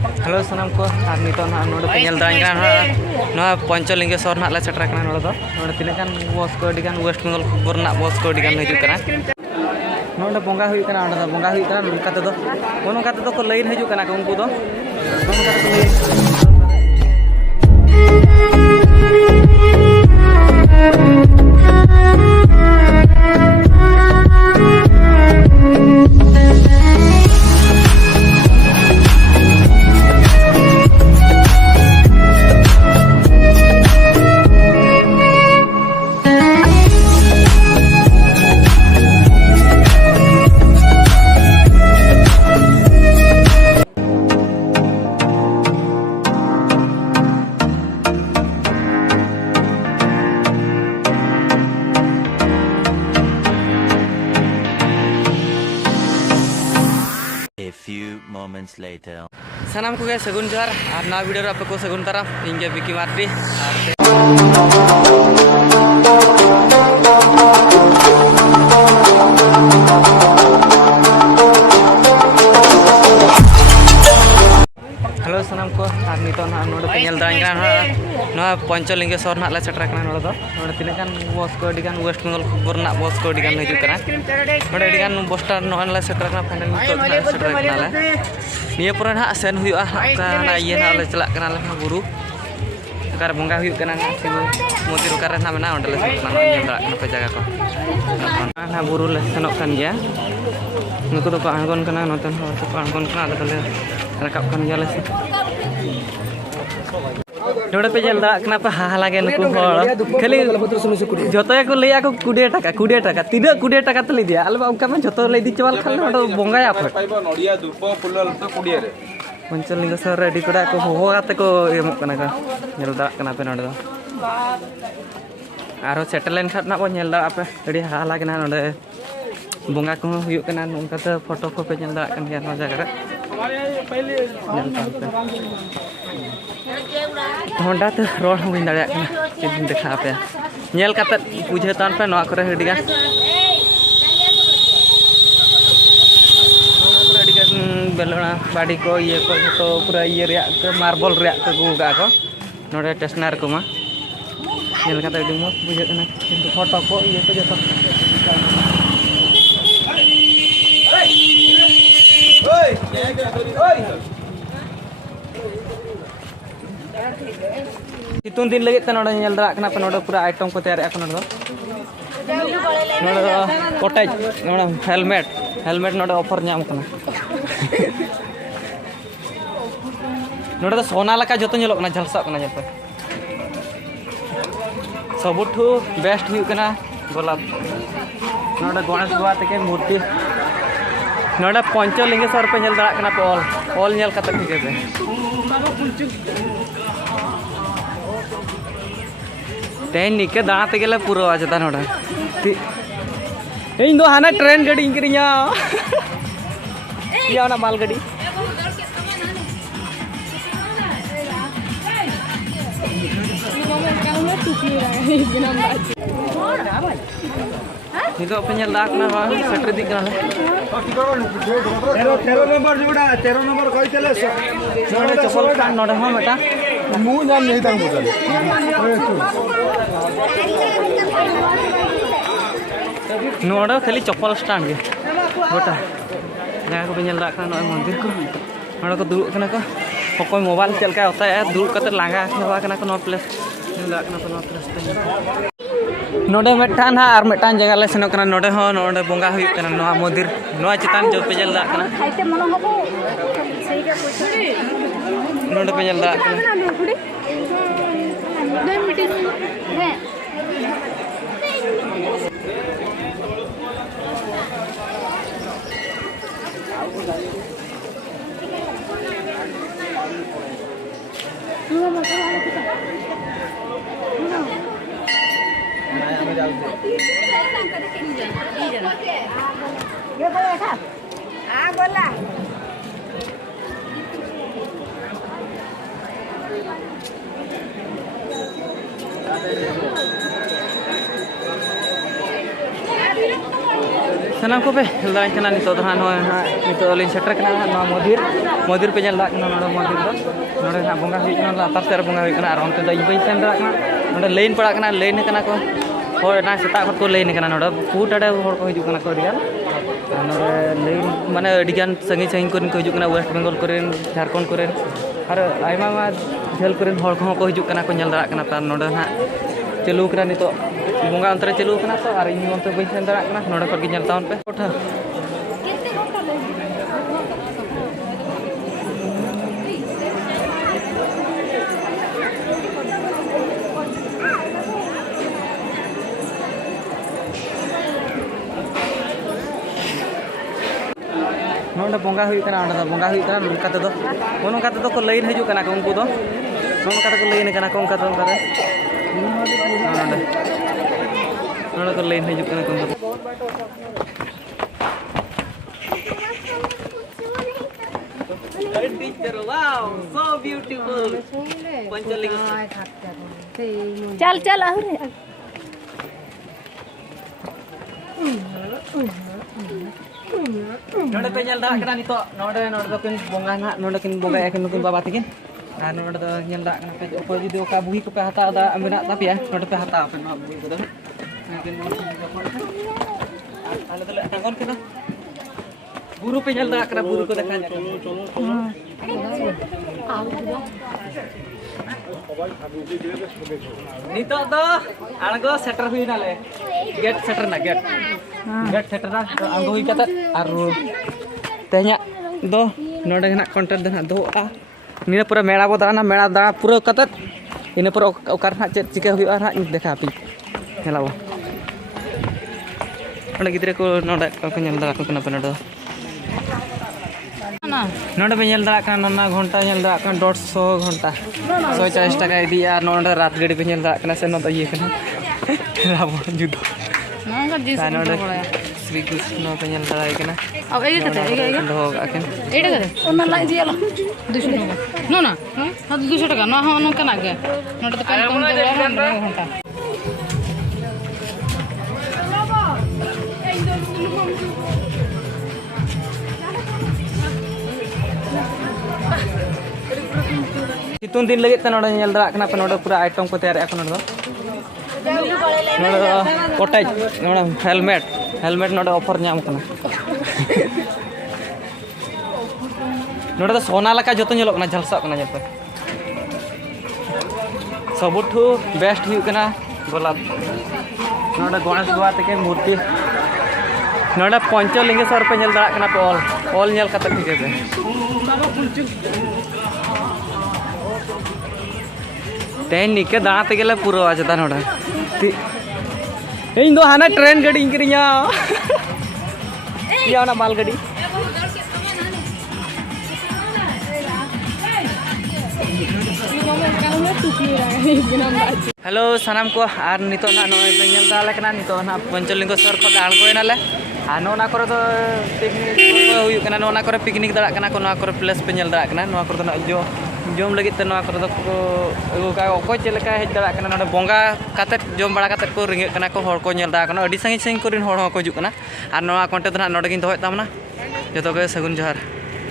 Halo sanam ko ar nito na nodo penyel dañ kan no Panchalinger na le setra kan nodo nodo tinakan kan bos ko dikan West Bengal khubor na bos ko dikan hiju kana nodo bonga hui kana nodo bonga hui kana kate do mono kate do ko lain hiju kana ko unku do mono kate ko lain Later. Sanam ko guys sagun jar ar na video ra ko sagun tara inge Vicky Marti Halo sanam ko ar nito na nodo penyel dañ kan no Panchalinger na le setra kan nodo nodo tinakan bos ko dikan West Bengal khubor na bos ko dikan hiju kana nodo dikan bos tar no le setra kan final to na setra kana le Nia pura nak sen huyuk kana iya na le celak kana le buru kar bonga huyuk kana simu motir kar na mana ondel kana nyendra kana pejaga ko na buru le senok kan ya nuku to ko anggon kana nonton to ko anggon kana le rakap kan ya le sih Noda pejel da kenapa hal lagi nuku hol kali joto ya ko le aku 20 taka tidak 20 taka teli dia alba ongka man joto le di chawal khal noda bonga ya apa नड़िया धूप full तो 20 रे Panchalinger sir ready kora ko ho kate ko emok kana ka nyel da kana pe noda aro settle len khat na ko nyel da apa ready hal lagi na noda bonga ko huyuk kana ongka te photo ko pe nyel da kan ya no jaga Honda tuh roll huwin dari kana cin dekha apa nyel kate bujhe tan pe no kore hedi kan belona badi ko ye ko to pura ye ria ke marble ria ke guga ko node tesnar ko ma nyel kate di mo bujhe kana kintu photo ko ye ko joto Itun din lagi ta noda nyel dara kana pa noda pura item ko tayar akon noda cottage noda helmet noda offer nyam kana noda sona laka joto nyelok kana jalsa kana joto सबुठु best हुई kana गोलाप नोडा गणेश बाबा तके मूर्ति नोडा पंचलिंगेश्वर पे nyel dara kana all nyel kata ठीक है तेन निके दाना ते गेले पूरा आजता नोडा इन दो हाना ट्रेन गाड़ी इंकरिया या ना माल गाड़ी itu penyel dak na ba setre dik na 13 number जोड़ा 13 नंबर कहि चले नोडे चपल कान नोडे हम बेटा मु जान नहीं तंग बुझल नोडे खाली चपल स्टैंड के गोटा जगह को पेnyel dak na मंदिर को नोडे को दुड़ kana ko पकोय मोबाइल चलका होता है दुड़ कते लांगा हेवा kana ko no place dak na no place नोडे मेटान हा आर मेटान जगह ले सेनो kana नोडे हो नोडे बोंगा हुई kana नो मंदिर नो चितान जो पेnyel dak kana नोडे पेnyel dak kana Sanam ko pe dalan kana nito do han nito olin setter kana no modir pe jalla kana no modir do node na bonga hui kana latar ser bonga hui kana aron te do ibai sendra kana node lane pada kana lane kana ko hor na seta ko lane kana node put ade hor ko hiju kana ko digan node lane mane digan sangi sangi ko hiju kana west bengal koren jharkhand koren ar aima ma jhel koren hor ko hiju kana ko nyal dara kana tar node na chelu kana nito bunga antara chelu kana to ar ini onte bai sendra kana node ko gi nyal taon pe kotha नोंडे बोंगा हुई kana onda बोंगा हुई kana नोंका ते दो को line हजू kana को उनको दो नोंका ते को लाइन kana को उनका तो करे नोंडे को लाइन हजू kana को टीचर वाओ सो ब्यूटीफुल पंचलिंग चल चल आहुरे नोंडे पे nyal dak kana nito node do kin bonga na node kin bonga yakin kin baba tikin node do nyal dak kana pe opo judi oka buhi ko pe hata ada amena tapi ya node pe hata pe no buhi ko do kin ala tole tangon kita buru pe nyal dak kana buru ko dekanya nito do algo setter hui na le get setter na get setter na anggo hui kata aru tehnya do node na content na do nina pura mera bo dana mera da pura kata ini pura okar na chet chika hui ar na dekha api helawa node gidre ko node ko nyal da ko kana node नोंडे पे ñel dara kana na घंटा ñel dara kana 150 घंटा 140 টাকা দিয়া नोंडे रात गड़ी पे ñel dara kana se no da ये kana Ravan युद्ध ना का जिस नोंडे श्री कृष्ण पे ñel dara kana अब ए कते ए हो akin एटा कते ओना लाई दियाला 200 টাকা नो ना हां 200 টাকা ना हां नो kana गे नोट तो कम दे घंटा सितुंग दिन लगे नोड़े ñel dara kana pe node pura item ko tayar ek node कोटाई नोड़े हेलमेट नोड़े ऑफर ñam kana नोड़े तो सोना लका जतो ñelok kana झलसा kana जतो सबुठु बेस्ट हुई kana गोलाप नोड़े गणेश बाबा तके मूर्ति नोड़े पंचलिंगेश्वर पे ñel dara kana पे ऑल ñel kata ठीक है तेन निके दाना तेगेले पूरा आजता नोड़ा इन दो हाना ट्रेन गाड़ी इंकरिया या ना माल गाड़ी हेलो सानाम को आर नितो ना नय पे ñel दाले कना नितो ना पंचलिंगेश्वर को आळगोयनाले आ नोना करे तो पिकनिक हुई कना नोना करे पिकनिक दड़ा कना को नोना करे प्लेस पे ñel दड़ा कना नोना करे जो जम लगी ते नोना करे तो को अको चेलका हेज दड़ा कना नोडे बोंगा काते जम बड़ा काते को रिंगे कना को हर को ñel दड़ा कना अडी संगी संगी कोरिन हर को हिजुक कना आर नोना कंटेंट ना नोडे गिन दोय तामना जतो के सगुन जोहार।